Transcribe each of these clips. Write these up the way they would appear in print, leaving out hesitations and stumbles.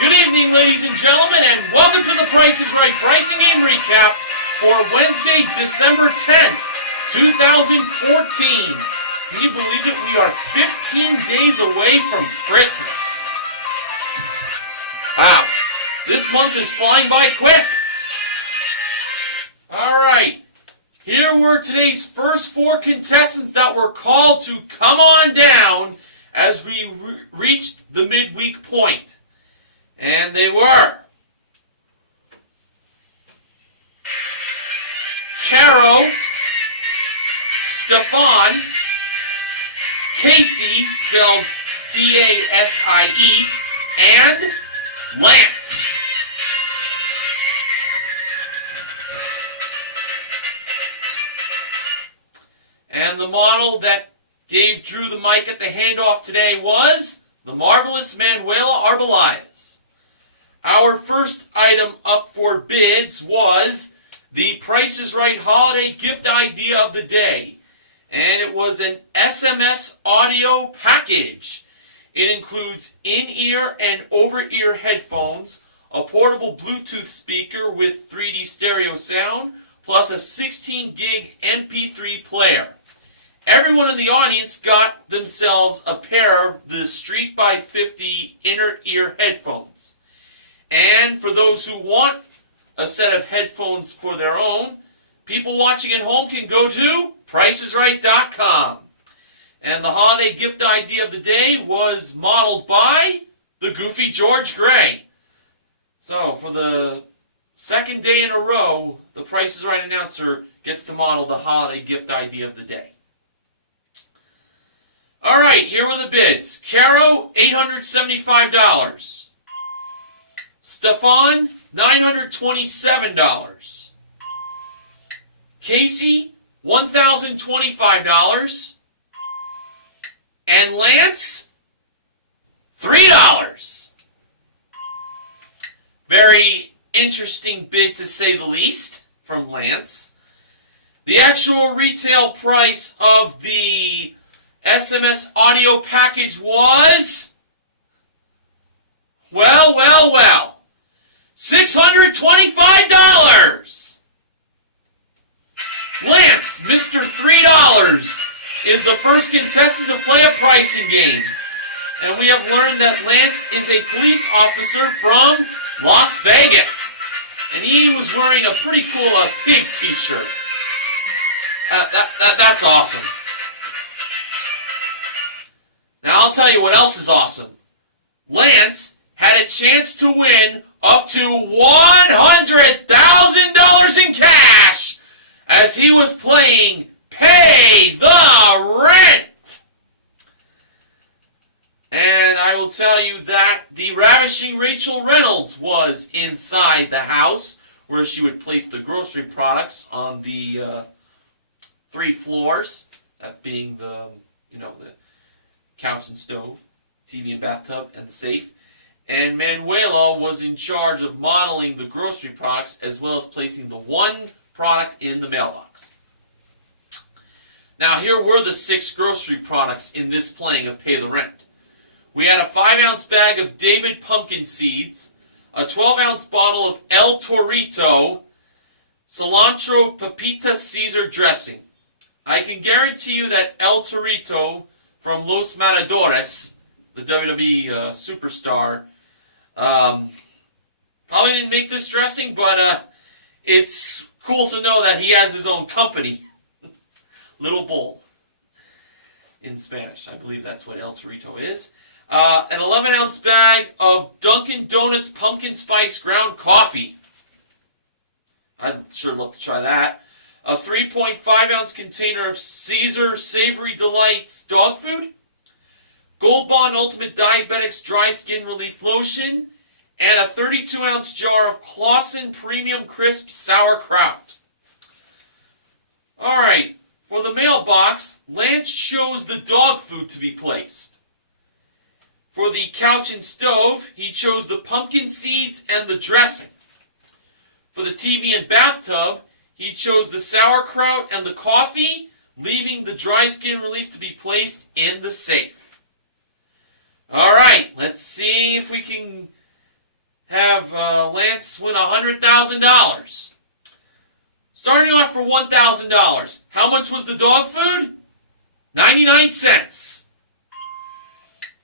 Good evening, ladies and gentlemen, and welcome to the Price is Right Pricing Game Recap for Wednesday, December 10th, 2014. Can you believe it? We are 15 days away from Christmas. Wow, this month is flying by quick. Alright, here were today's first four contestants that were called to come on down as we reached the midweek point. And they were Caro, Stefan, Casey, spelled C-A-S-I-E, and Lance. And the model that gave Drew the mic at the handoff today was the marvelous Manuela Arbeláez. Our first item up for bids was the Price is Right holiday gift idea of the day. And it was an SMS audio package. It includes in-ear and over-ear headphones, a portable Bluetooth speaker with 3D stereo sound, plus a 16-gig MP3 player. Everyone in the audience got themselves a pair of the Street by 50 inner ear headphones. And for those who want a set of headphones for their own, people watching at home can go to PricesRight.com. And the holiday gift idea of the day was modeled by the Goofy George Gray. So for the second day in a row, the Price is Right announcer gets to model the holiday gift idea of the day. Alright, here were the bids. Caro, $875. Stefan, $927. Casey, $1,025. And Lance, $3. Very interesting bid to say the least from Lance. The actual retail price of the SMS audio package was, well, $625! Lance, Mr. $3, is the first contestant to play a pricing game. And we have learned that Lance is a police officer from Las Vegas. And he was wearing a pretty cool pig t-shirt. That's awesome. Now I'll tell you what else is awesome. Lance had a chance to win up to $100,000 in cash as he was playing Pay the Rent. And I will tell you that the ravishing Rachel Reynolds was inside the house where she would place the grocery products on the 3 floors, that being the couch and stove, TV and bathtub, and the safe. And Manuela was in charge of modeling the grocery products as well as placing the one product in the mailbox. Now here were the 6 grocery products in this playing of Pay the Rent. We had a 5-ounce bag of David pumpkin seeds, a 12-ounce bottle of El Torito, cilantro pepita Caesar dressing. I can guarantee you that El Torito from Los Matadores, the WWE superstar, probably didn't make this dressing, but it's cool to know that he has his own company. Little Bull in Spanish. I believe that's what El Torito is. An 11-ounce bag of Dunkin' Donuts pumpkin spice ground coffee. I'd sure love to try that. A 3.5-ounce container of Caesar Savory Delights dog food. Gold Bond Ultimate Diabetics Dry Skin Relief Lotion. And a 32-ounce jar of Claussen Premium Crisp Sauerkraut. Alright, for the mailbox, Lance chose the dog food to be placed. For the couch and stove, he chose the pumpkin seeds and the dressing. For the TV and bathtub, he chose the sauerkraut and the coffee, leaving the dry skin relief to be placed in the safe. Let's see if we can have Lance win $100,000. Starting off for $1,000. How much was the dog food? 99 cents.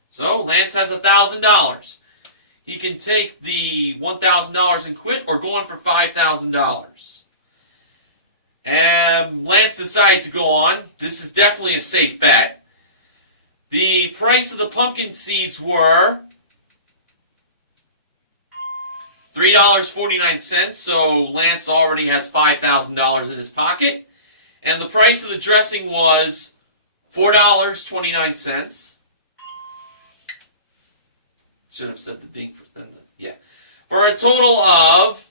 So Lance has $1,000. He can take the $1,000 and quit, or go on for $5,000. And Lance decided to go on. This is definitely a safe bet. The price of the pumpkin seeds were $3.49, so Lance already has $5,000 in his pocket. And the price of the dressing was $4.29. Should have said the ding first, then yeah. For a total of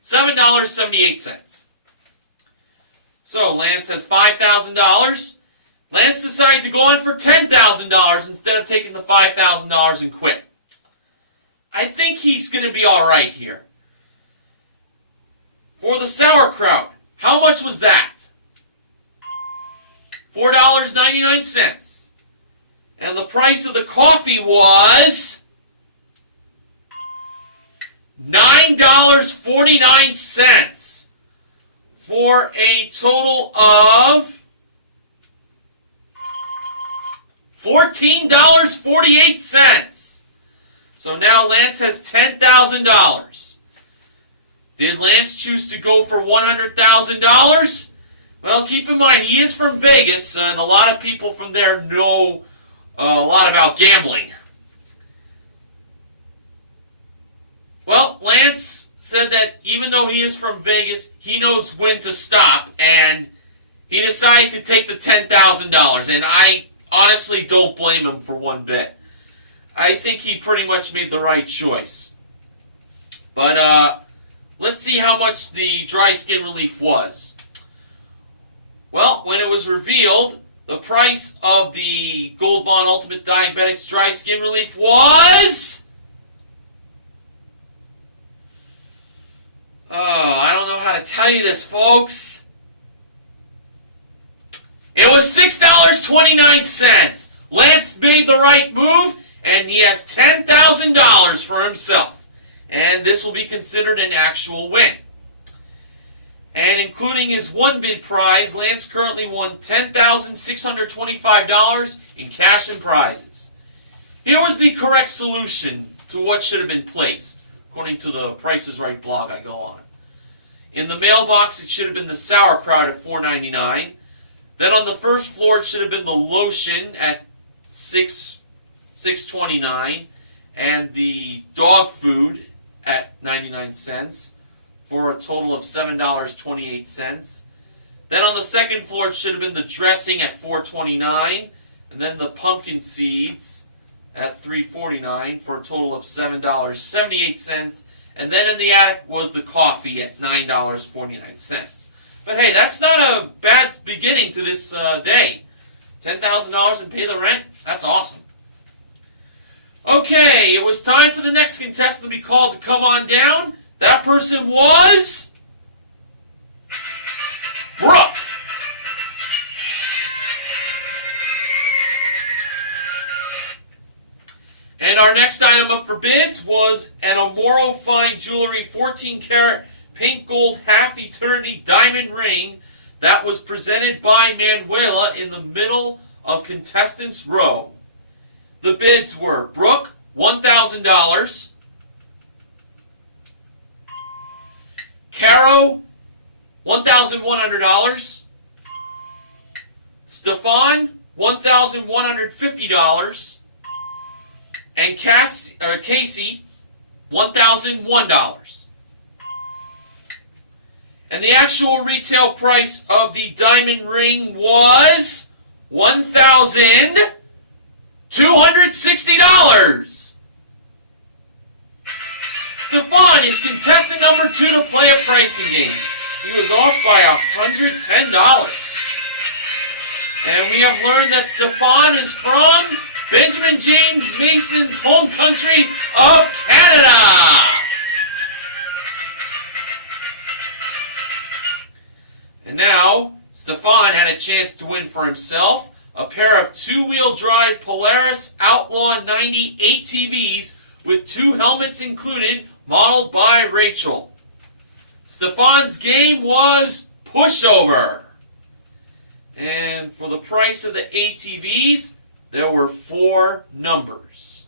$7.78. So Lance has $5,000. Lance decided to go on for $10,000 instead of taking the $5,000 and quit. I think he's going to be all right here. For the sauerkraut, how much was that? $4.99. And the price of the coffee was $9.49 for a total of $14.48. So now Lance has $10,000. Did Lance choose to go for $100,000? Well, keep in mind, he is from Vegas, and a lot of people from there know a lot about gambling. Well, Lance said that even though he is from Vegas, he knows when to stop, and he decided to take the $10,000, and I honestly don't blame him for one bit. I think he pretty much made the right choice. But let's see how much the dry skin relief was. Well, when it was revealed, the price of the Gold Bond Ultimate Diabetics Dry Skin Relief was... I don't know how to tell you this, folks. It was $6.29. Lance made the right move, and he has $10,000 for himself. And this will be considered an actual win. And including his one bid prize, Lance currently won $10,625 in cash and prizes. Here was the correct solution to what should have been placed, according to the Price is Right blog I go on. In the mailbox, it should have been the sauerkraut at $4.99. Then on the first floor, it should have been the lotion at $6.29, and the dog food at 99 cents. For a total of $7.28. Then on the second floor, it should have been the dressing at $4.29, and then the pumpkin seeds at $3.49 for a total of $7.78. And then in the attic was the coffee at $9.49. But hey, that's not a bad beginning to this day. $10,000 and pay the rent? That's awesome. Okay, it was time for the next contestant to be called to come on down. That person was Brooke. And our next item up for bids was an Amoro Fine Jewelry 14-karat pink gold half eternity diamond ring that was presented by Manuela in the middle of contestants row. The bids were Brooke, $1,000. Caro, $1,100. Stefan, $1,150. And Casey, $1,001. And the actual retail price of the diamond ring was $1,260. Stefan is contestant number 2 to play a pricing game. He was off by $110. And we have learned that Stefan is from Benjamin James Mason's home country of Canada. And now, Stefan had a chance to win for himself a pair of two-wheel drive Polaris Outlaw 90 ATVs with 2 helmets included, modeled by Rachel. Stefan's game was Pushover. And for the price of the ATVs, there were 4 numbers.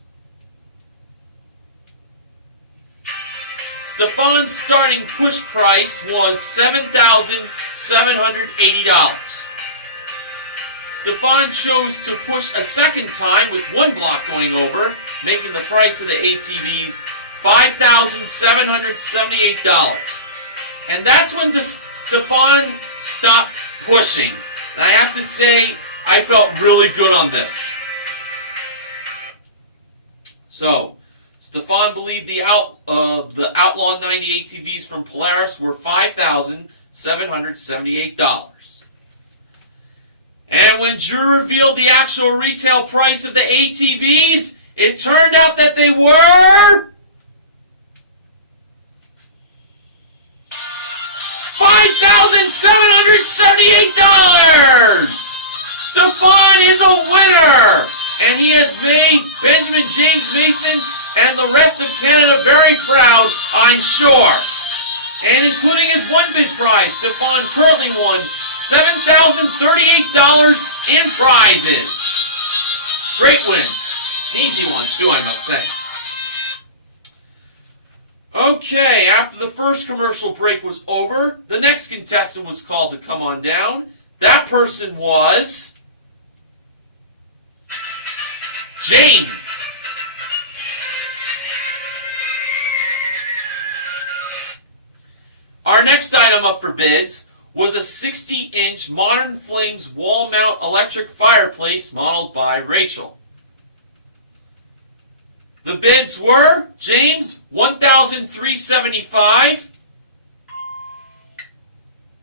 Stefan's starting push price was $7,780. Stefan chose to push a second time with 1 block going over, making the price of the ATVs $5,778. And that's when Stefan stopped pushing. And I have to say, I felt really good on this. So, Stefan believed the Outlaw 90 ATVs from Polaris were $5,778. And when Drew revealed the actual retail price of the ATVs, it turned out that they were $5,778! Stefan is a winner! And he has made Benjamin James Mason and the rest of Canada very proud, I'm sure. And including his 1-bid prize, Stefan currently won $7,038 in prizes. Great win. An easy one, too, I must say. Okay, after the first commercial break was over, the next contestant was called to come on down. That person was James. Our next item up for bids was a 60-inch Modern Flames wall-mount electric fireplace modeled by Rachel. The bids were James, $1,375,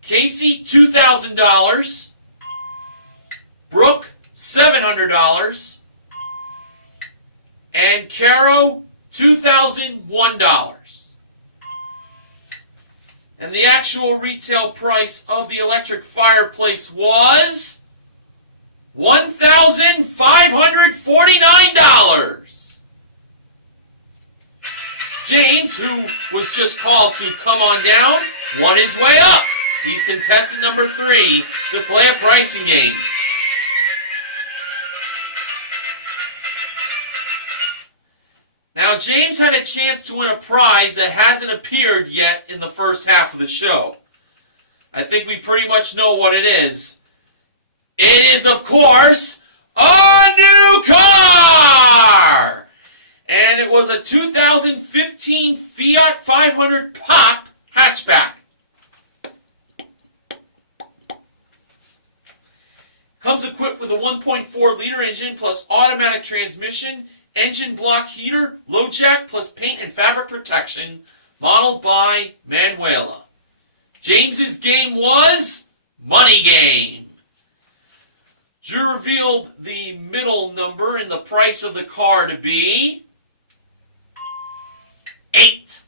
Casey, $2,000, Brooke, $700, and Caro, $2,001. And the actual retail price of the electric fireplace was $1,549. James, who was just called to come on down, won his way up. He's contestant number 3 to play a pricing game. Now, James had a chance to win a prize that hasn't appeared yet in the first half of the show. I think we pretty much know what it is. It is, of course, a new car! And it was a 2015 Fiat 500 Pop hatchback. Comes equipped with a 1.4-liter engine plus automatic transmission, engine block heater, low jack, plus paint and fabric protection, modeled by Manuela. James's game was Money Game. Drew revealed the middle number in the price of the car to be 8.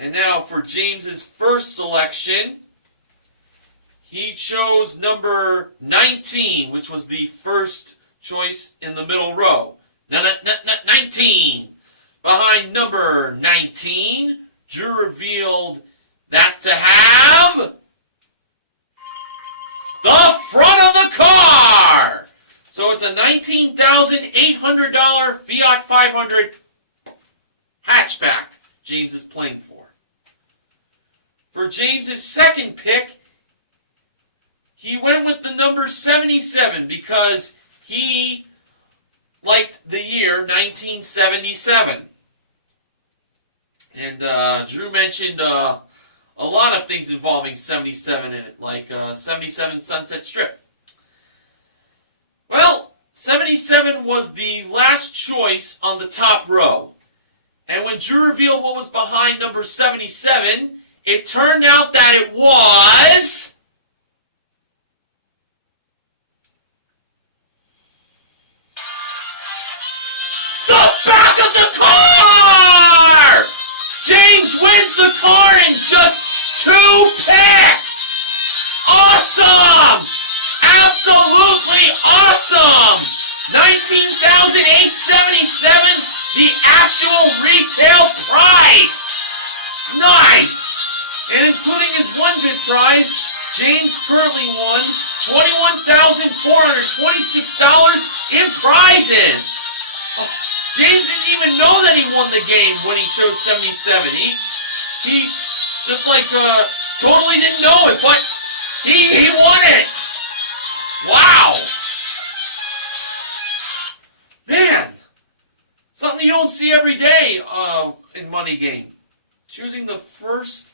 And now for James's first selection, he chose number 19, which was the first choice in the middle row. 19. Behind number 19, Drew revealed that to have the front of the car. So it's a $19,800 Fiat 500 hatchback James is playing for. For James's second pick, he went with the number 77 because he liked the year 1977. And Drew mentioned a lot of things involving 77 in it, like 77 Sunset Strip. Well, 77 was the last choice on the top row. And when Drew revealed what was behind number 77, it turned out that it was the back of the car! James wins the car in just 2 picks! Awesome! absolutely awesome! 19,877, the actual retail price! Nice! And including his one bid prize, James currently won $21,426 in prizes! Oh, James didn't even know that he won the game when he chose 77. He just like totally didn't know it, but he won it! Wow! Man, something you don't see every day in Money Game. Choosing the first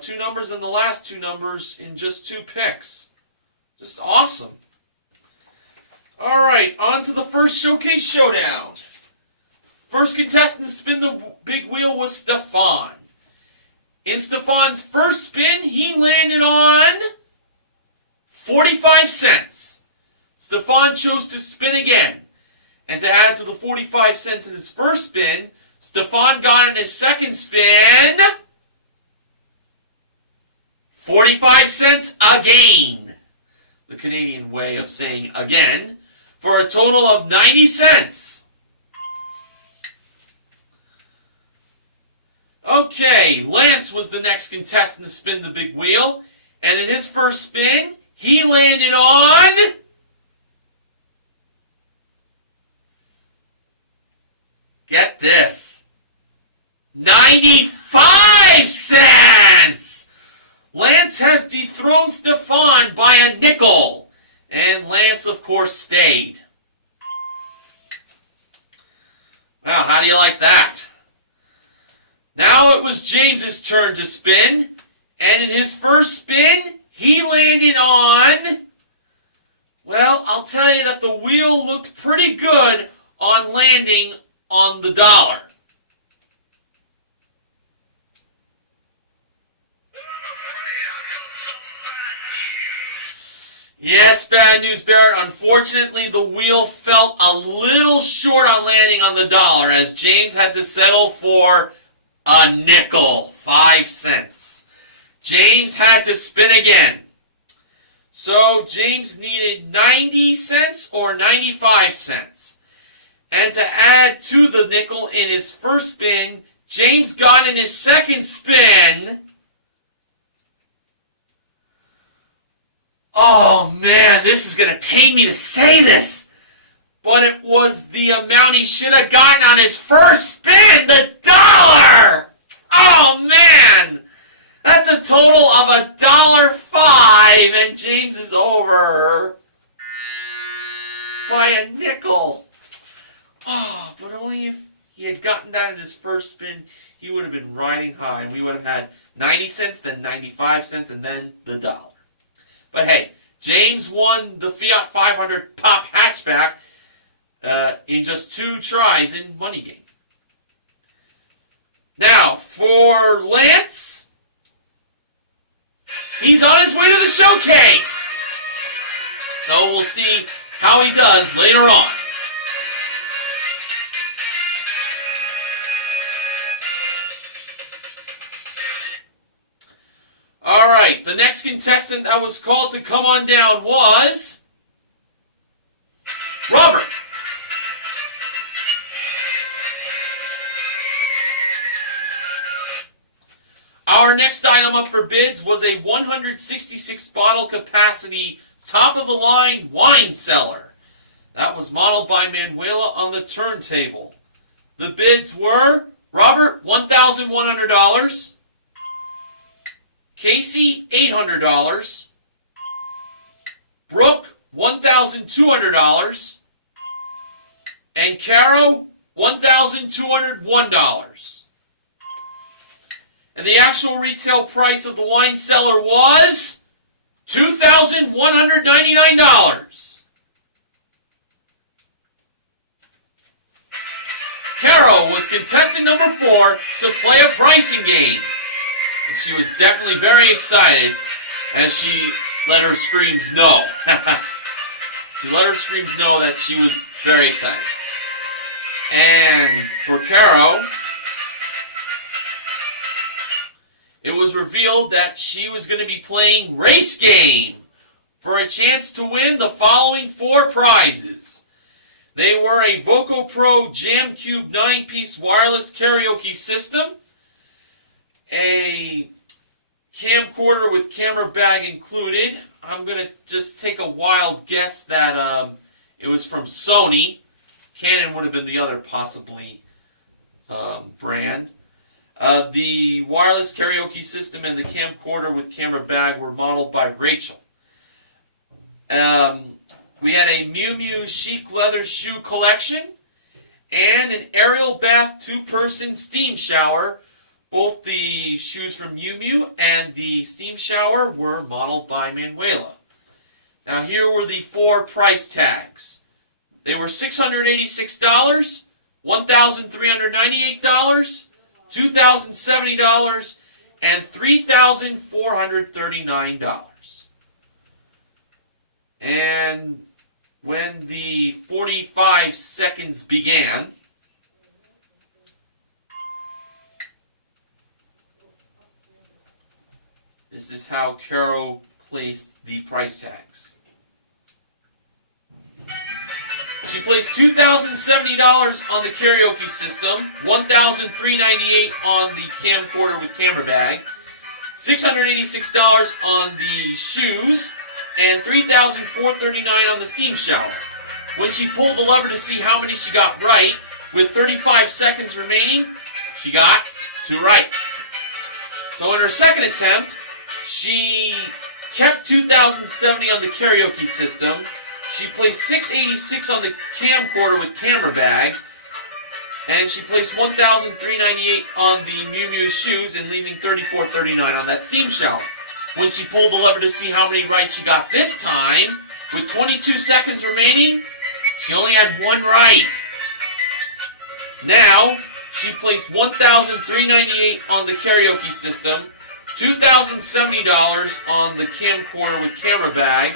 two numbers and the last two numbers in just two picks. Just awesome. Alright, on to the first Showcase Showdown. First contestant to spin the big wheel was Stefan. In Stefan's first spin, he landed on 45 cents. Stefan chose to spin again. And to add to the 45 cents in his first spin, Stefan got in his second spin 45 cents again. The Canadian way of saying again, for a total of 90 cents. Okay, Lance was the next contestant to spin the big wheel, and in his first spin, he landed on get this, 95 cents! Lance has dethroned Stefan by a nickel, and Lance, of course, stayed. Well, how do you like that? Now it was James's turn to spin, and in his first spin, he landed on, well, I'll tell you that the wheel looked pretty good on landing on the dollar. Yes, bad news, Barrett. Unfortunately, the wheel felt a little short on landing on the dollar, as James had to settle for a nickel, 5 cents. James had to spin again. So James needed 90 cents or 95 cents. And to add to the nickel in his first spin, James got in his second spin. Oh man, this is going to pain me to say this, but it was the amount he should have gotten on his first spin, the dollar! Oh man! That's a total of $1.05, and James is over by a nickel. Oh, but only if he had gotten that in his first spin, he would have been riding high, and we would have had 90 cents, then 95 cents, and then the dollar. But hey, James won the Fiat 500 Pop hatchback in just 2 tries in Money Game. Now, for Lance, he's on his way to the showcase. So we'll see how he does later on. Alright, the next contestant that was called to come on down was Robert. Our next item up for bids was a 166 bottle capacity, top of the line wine cellar. That was modeled by Manuela on the turntable. The bids were Robert, $1,100. Casey, $800. Brooke, $1,200. And Caro, $1,201. And the actual retail price of the wine cellar was $2,199. Caro was contestant number 4 to play a pricing game. And she was definitely very excited as she let her screams know. She let her screams know that she was very excited. And for Caro, it was revealed that she was going to be playing Race Game for a chance to win the following 4 prizes. They were a Voco Pro Jam Cube 9-piece wireless karaoke system, a camcorder with camera bag included. I'm going to just take a wild guess that it was from Sony. Canon would have been the other possibly brand. The wireless karaoke system and the camcorder with camera bag were modeled by Rachel. We had a Miu Miu chic leather shoe collection and an aerial bath 2-person steam shower. Both the shoes from Miu Miu and the steam shower were modeled by Manuela. Now here were the 4 price tags. They were $686, $1,398, $2,070, and $3,439. And when the 45 seconds began, this is how Carol placed the price tags. She placed $2,070 on the karaoke system, $1,398 on the camcorder with camera bag, $686 on the shoes, and $3,439 on the steam shower. When she pulled the lever to see how many she got right, with 35 seconds remaining, she got 2 right. So in her second attempt, she kept $2,070 on the karaoke system. She placed $686 on the camcorder with camera bag, and she placed $1,398 on the Miu Miu shoes, and leaving $3,439 on that steam shower. When she pulled the lever to see how many right she got this time, with 22 seconds remaining, she only had 1 right. Now, she placed $1,398 on the karaoke system, $2,070 on the camcorder with camera bag,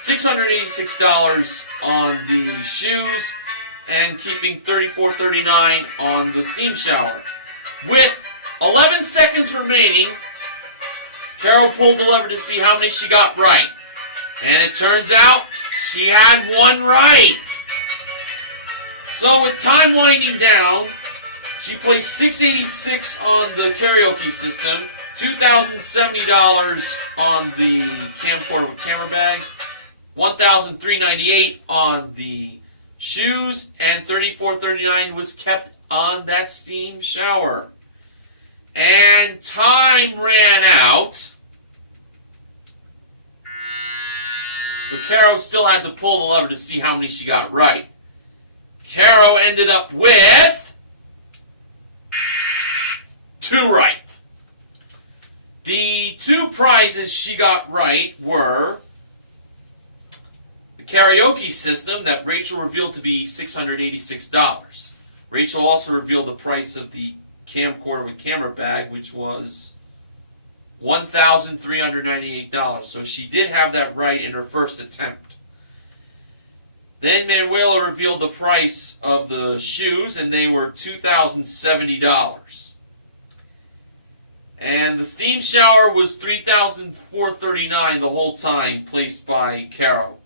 $686 on the shoes, and keeping $3,439 on the steam shower. With 11 seconds remaining, Carol pulled the lever to see how many she got right. And it turns out she had 1 right. So with time winding down, she placed $686 on the karaoke system, $2,070 on the camcorder with camera bag, $1,398 on the shoes, and $3,439 was kept on that steam shower. And time ran out. But Caro still had to pull the lever to see how many she got right. Caro ended up with 2 right. The 2 prizes she got right were the karaoke system that Rachel revealed to be $686. Rachel also revealed the price of the camcorder with camera bag, which was $1,398. So she did have that right in her first attempt. Then Manuela revealed the price of the shoes, and they were $2,070. And the steam shower was $3,439 the whole time, placed by Caro.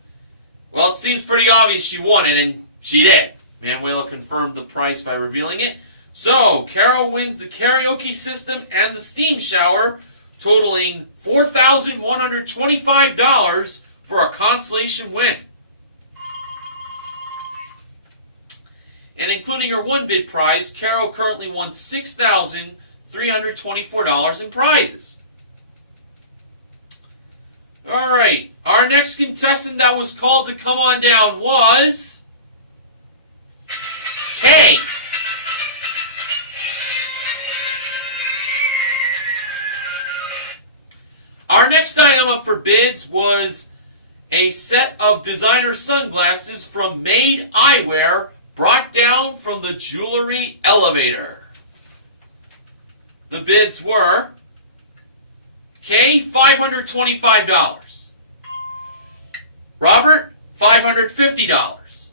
Well, it seems pretty obvious she won it, and she did. Manuela confirmed the price by revealing it. So, Caro wins the karaoke system and the steam shower, totaling $4,125 for a consolation win. And including her 1 bid prize, Caro currently won $6,324 in prizes. Alright, our next contestant that was called to come on down was Kay. Our next item up for bids was a set of designer sunglasses from Made Eyewear, brought down from the jewelry elevator. The bids were Kay, $525. Robert, $550.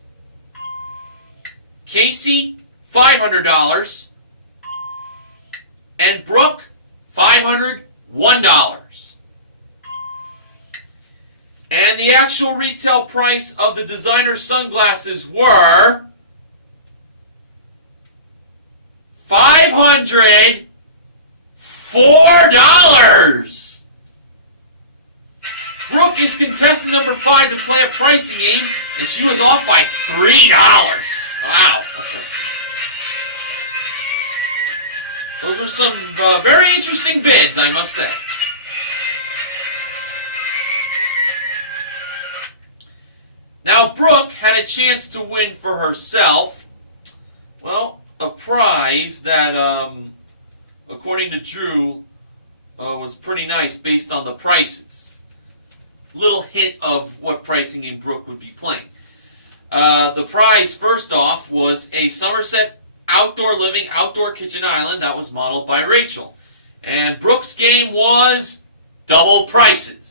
Casey, $500. And Brooke, $501. And the actual retail price of the designer sunglasses were $504. Brooke is contestant number 5 to play a pricing game, and she was off by $3. Wow. Those were some very interesting bids, I must say. Now, Brooke had a chance to win for herself, well, a prize that, according to Drew, was pretty nice based on the prices. Little hint of what pricing game Brooke would be playing. The prize, first off, was a Somerset Outdoor Living Outdoor Kitchen Island that was modeled by Rachel. And Brooke's game was double prices.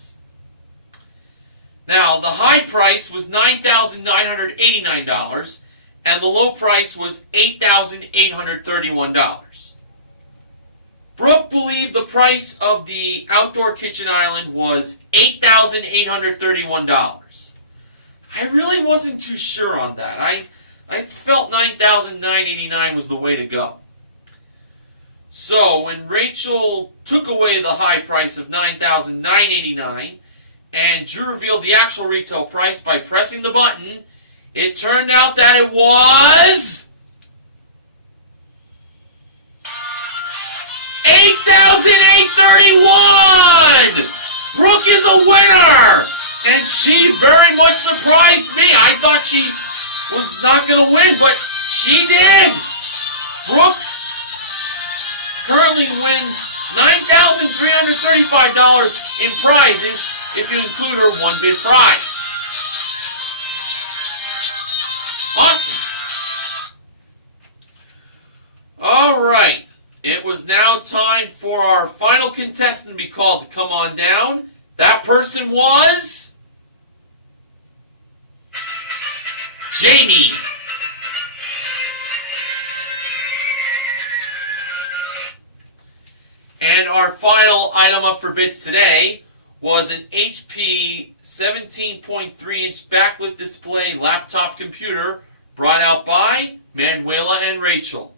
Now, the high price was $9,989, and the low price was $8,831. Brooke believed the price of the outdoor kitchen island was $8,831. I really wasn't too sure on that. I felt $9,989 was the way to go. So when Rachel took away the high price of $9,989 and Drew revealed the actual retail price by pressing the button, it turned out that it was $8,831! Brooke is a winner! And she very much surprised me. I thought she was not going to win, but she did! Brooke currently wins $9,335 in prizes if you include her one bid prize. Awesome. All right. It was now time for our final contestant to be called to come on down. That person was Jamie. And our final item up for bids today was an HP 17.3-inch backlit display laptop computer brought out by Manuela and Rachel.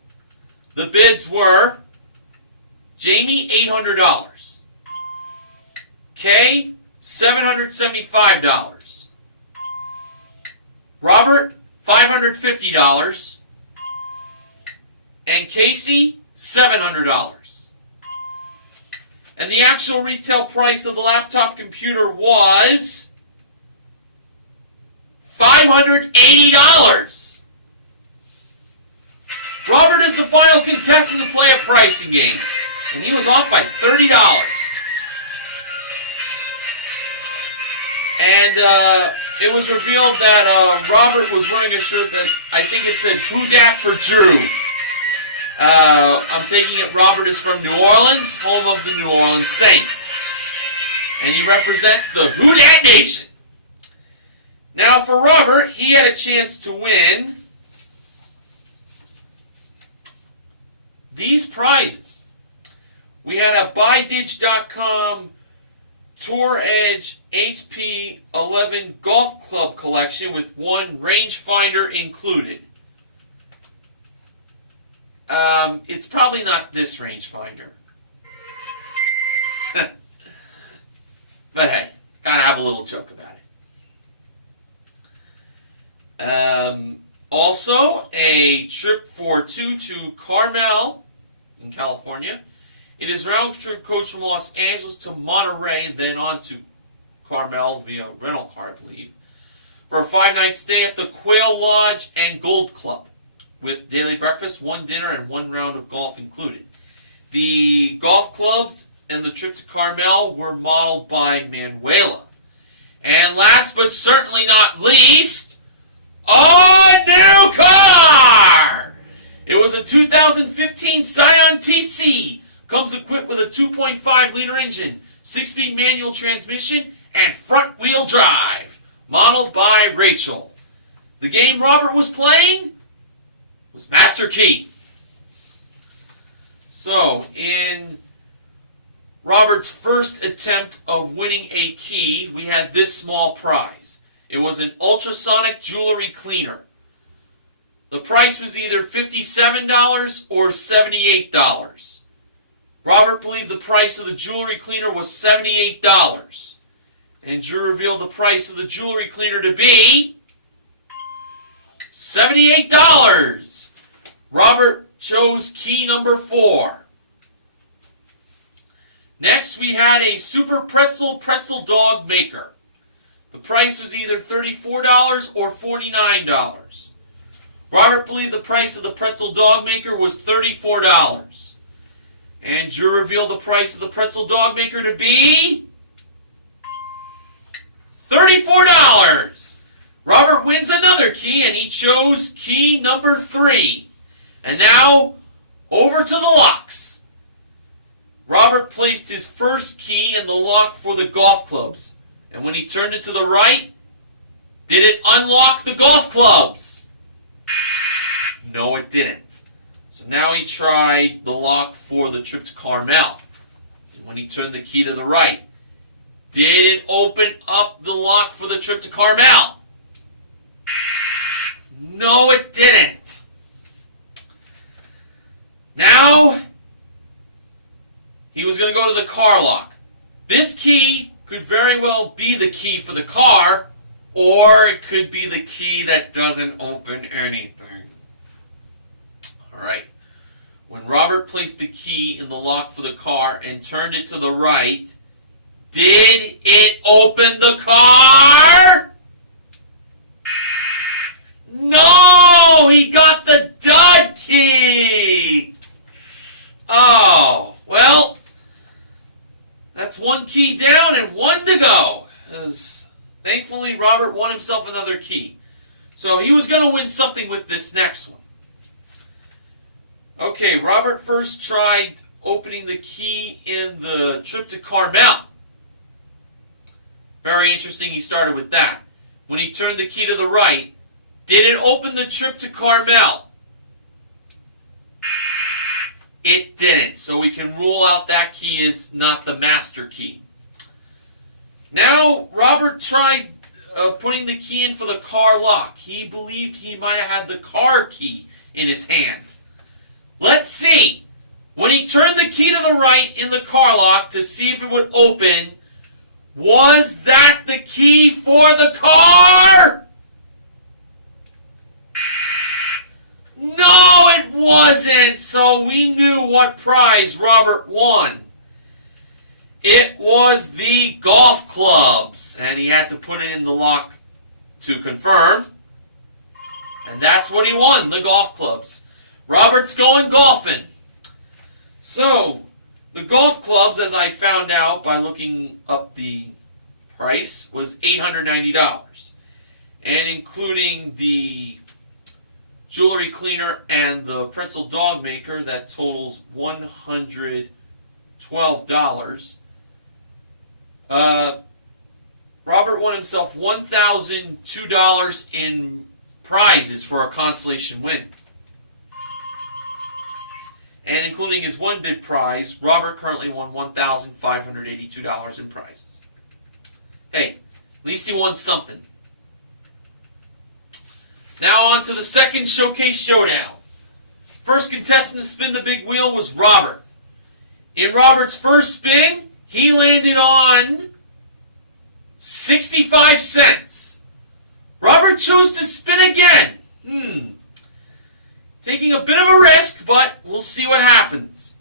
The bids were Jamie, $800. Kay, $775. Robert, $550. And Casey, $700. And the actual retail price of the laptop computer was $580. Robert is the final contestant to play a pricing game, and he was off by $30. And it was revealed that Robert was wearing a shirt that I think it said "Who Dat for Drew." I'm taking it Robert is from New Orleans, home of the New Orleans Saints. And he represents the Who Dat Nation. Now for Robert, he had a chance to win these prizes. We had a BuyDig.com Tour Edge HP 11 Golf Club collection with one rangefinder included. It's probably not this rangefinder. But hey, gotta have a little joke about it. Also, a trip for two to Carmel in California. It is round trip coach from Los Angeles to Monterey, then on to Carmel via rental car, I believe, for a 5-night stay at the Quail Lodge and Gold Club, with daily breakfast, one dinner, and one round of golf included. The golf clubs and the trip to Carmel were modeled by Manuela. And last but certainly not least, a new car! It was a 2015 Scion TC. Comes equipped with a 2.5-liter engine, 6-speed manual transmission, and front-wheel drive. Modeled by Rachel. The game Robert was playing was Master Key. So, in Robert's first attempt of winning a key, we had this small prize. It was an ultrasonic jewelry cleaner. The price was either $57 or $78. Robert believed the price of the jewelry cleaner was $78. And Drew revealed the price of the jewelry cleaner to be $78. Robert chose key number 4. Next, we had a Super pretzel dog maker. The price was either $34 or $49. Robert believed the price of the pretzel dog maker was $34. And Drew revealed the price of the pretzel dog maker to be $34. Robert wins another key, and he chose key number 3. And now, over to the locks. Robert placed his first key in the lock for the golf clubs. And when he turned it to the right, did it unlock the golf clubs? No, it didn't. So now he tried the lock for the trip to Carmel. And when he turned the key to the right, did it open up the lock for the trip to Carmel? No, it didn't. Now, he was going to go to the car lock. This key could very well be the key for the car, or it could be the key that doesn't open anything. Alright. When Robert placed the key in the lock for the car and turned it to the right, did it open the car? No! He got the dud key! Oh, well, that's one key down and one to go. As thankfully, Robert won himself another key. So he was going to win something with this next one. Okay, Robert first tried opening the key in the trip to Carmel. Very interesting, he started with that. When he turned the key to the right, did it open the trip to Carmel? It didn't, so we can rule out that key is not the master key. Now, Robert tried putting the key in for the car lock. He believed he might have had the car key in his hand. Let's see. When he turned the key to the right in the car lock to see if it would open, was that the key for the car? No, it wasn't. So we knew what prize Robert won. It was the golf clubs. And he had to put it in the lock to confirm. And that's what he won, the golf clubs. Robert's going golfing. So, the golf clubs, as I found out by looking up the price, was $890. And including the jewelry cleaner and the pretzel dog maker, that totals $112. Robert won himself $1,002 in prizes for a consolation win. And including his one bid prize, Robert currently won $1,582 in prizes. Hey, at least he won something. Now on to the second showcase showdown. First contestant to spin the big wheel was Robert. In Robert's first spin, he landed on 65 cents. Robert chose to spin again. Taking a bit of a risk, but we'll see what happens.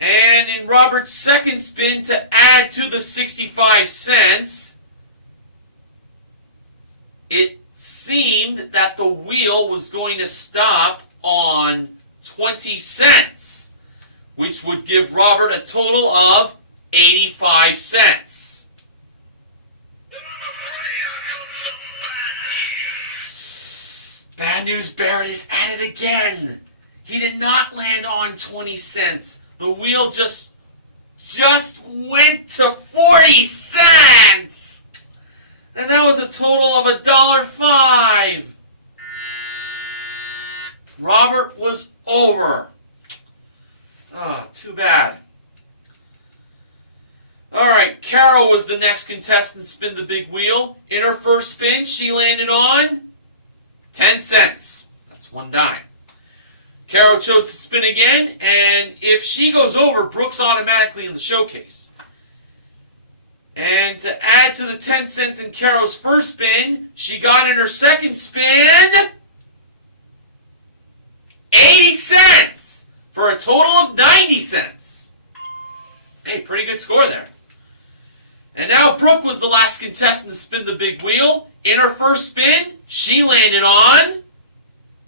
And in Robert's second spin, to add to the 65 cents, it seemed that the wheel was going to stop on 20 cents, which would give Robert a total of 85 cents. Bad News Barrett is at it again. He did not land on 20 cents. The wheel just went to 40 cents. And that was a total of $1.05. Robert was over. Oh, too bad. contestant to spin the big wheel. In her first spin, she landed on 10 cents. That's 1 dime. Caro chose to spin again, and if she goes over, Brooke's automatically in the showcase. And to add to the 10 cents in Caro's first spin, she got in her second spin 80 cents for a total of 90 cents. Hey, pretty good score there. And now Brooke was the last contestant to spin the big wheel. In her first spin, she landed on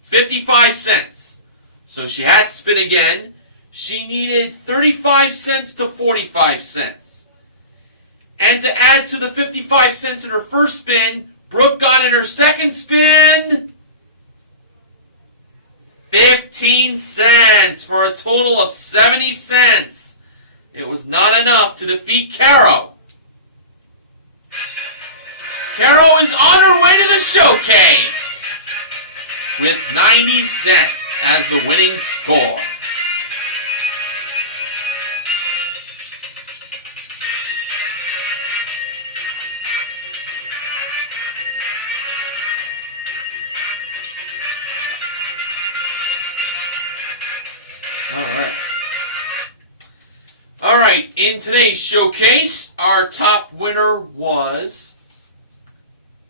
55 cents. So she had to spin again. She needed 35 cents to 45 cents. And to add to the 55 cents in her first spin, Brooke got in her second spin 15 cents for a total of 70 cents. It was not enough to defeat Caro. Caro is on her way to the showcase with 90 cents as the winning score. All right, in today's showcase, our top winner was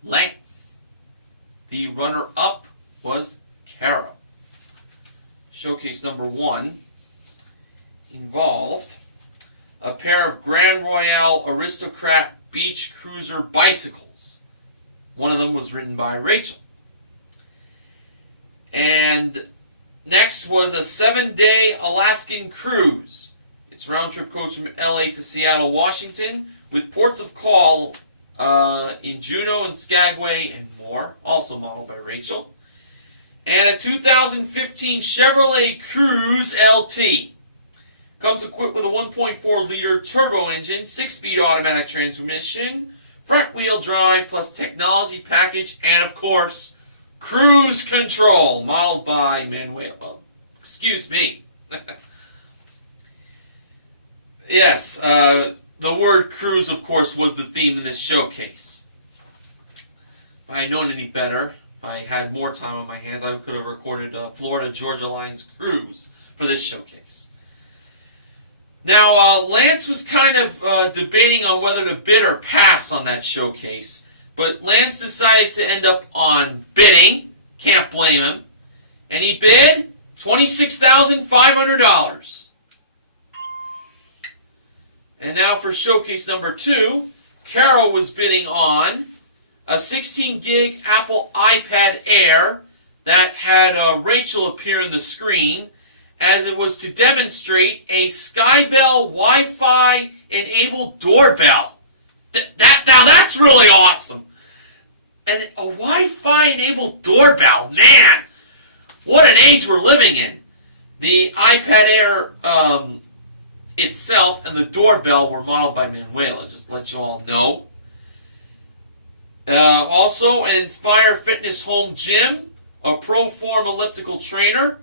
Lance. The runner-up was Caro. Showcase number 1 involved a pair of Grand Royale Aristocrat Beach Cruiser bicycles. One of them was ridden by Rachel. And next was a 7-day Alaskan cruise. It's round-trip coach from LA to Seattle, Washington, with ports of call in Juneau and Skagway and more, also modeled by Rachel. And a 2015 Chevrolet Cruze LT. Comes equipped with a 1.4-liter turbo engine, 6-speed automatic transmission, front-wheel drive, plus technology package, and, of course, cruise control, modeled by Manuela. Excuse me. Yes, the word cruise, of course, was the theme in this showcase. If I had known any better, if I had more time on my hands, I could have recorded Florida-Georgia Line's cruise for this showcase. Now, Lance was kind of debating on whether to bid or pass on that showcase, but Lance decided to end up on bidding. Can't blame him. And he bid $26,500. And now for showcase number 2, Caro was bidding on a 16-gig Apple iPad Air that had Rachel appear on the screen, as it was to demonstrate a Skybell Wi-Fi enabled doorbell. Now that's really awesome. And a Wi-Fi enabled doorbell, man, what an age we're living in. The iPad Air itself and the doorbell were modeled by Manuela, just to let you all know. Also, an Inspire Fitness home gym, a ProForm elliptical trainer,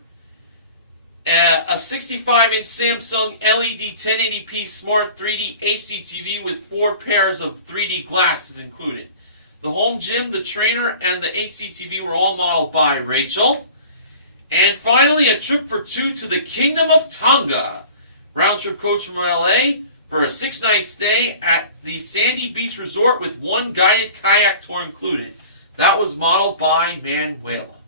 a 65-inch Samsung LED 1080p Smart 3D HD TV with 4 pairs of 3D glasses included. The home gym, the trainer, and the HD TV were all modeled by Rachel. And finally, a trip for 2 to the Kingdom of Tonga. Round-trip coach from LA for a 6-night stay at the Sandy Beach Resort with 1 guided kayak tour included. That was modeled by Manuela.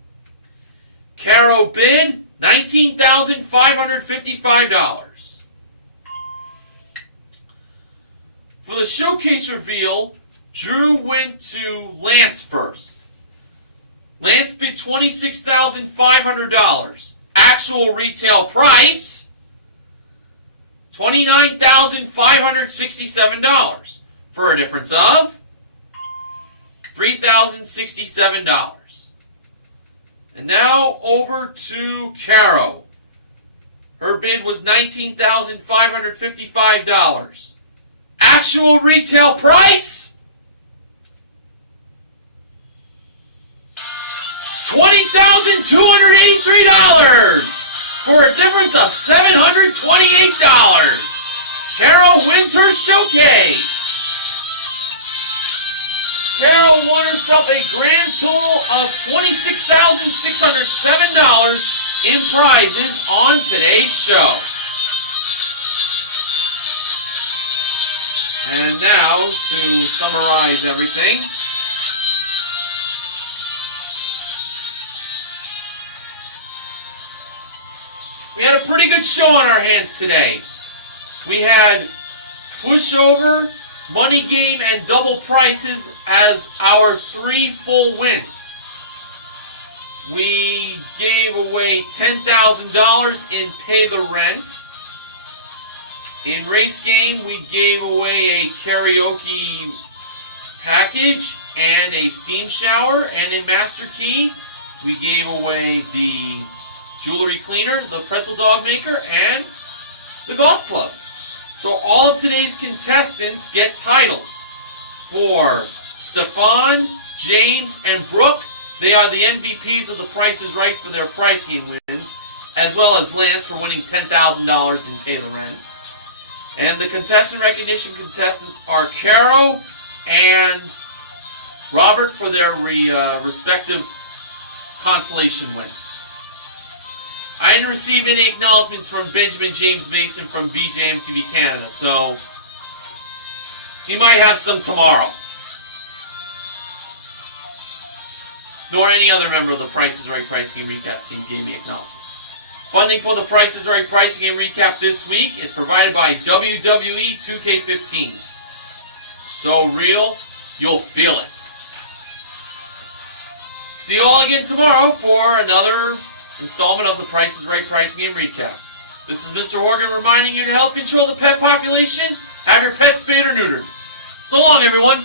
Caro bid $19,555. For the showcase reveal, Drew went to Lance first. Lance bid $26,500. Actual retail price, $29,567, for a difference of $3,067. And now over to Caro. Her bid was $19,555. Actual retail price, $20,283, for a difference of $728. Caro wins her showcase. Carol won herself a grand total of $26,607 in prizes on today's show. And now, to summarize everything, we had a pretty good show on our hands today. We had pushover, money game, and double prices as our 3 full wins. We gave away $10,000 in pay the rent. In race game, we gave away a karaoke package and a steam shower. And in Master Key, we gave away the jewelry cleaner, the pretzel dog maker, and the golf clubs. So all of today's contestants get titles. For Stefan, James, and Brooke, they are the MVPs of The Price is Right for their price game wins, as well as Lance for winning $10,000 in Pay the Rent. And the contestant recognition contestants are Caro and Robert for their respective consolation wins. I didn't receive any acknowledgments from Benjamin James Mason from BJMTV Canada, so he might have some tomorrow. Nor any other member of the Price is Right Price Game Recap team gave me acknowledgments. Funding for the Price is Right Price Game Recap this week is provided by WWE 2K15. So real, you'll feel it. See you all again tomorrow for another installment of the Price is Right Price Game Recap. This is Mr. Horgan reminding you to help control the pet population. Have your pet spayed or neutered. So long, everyone.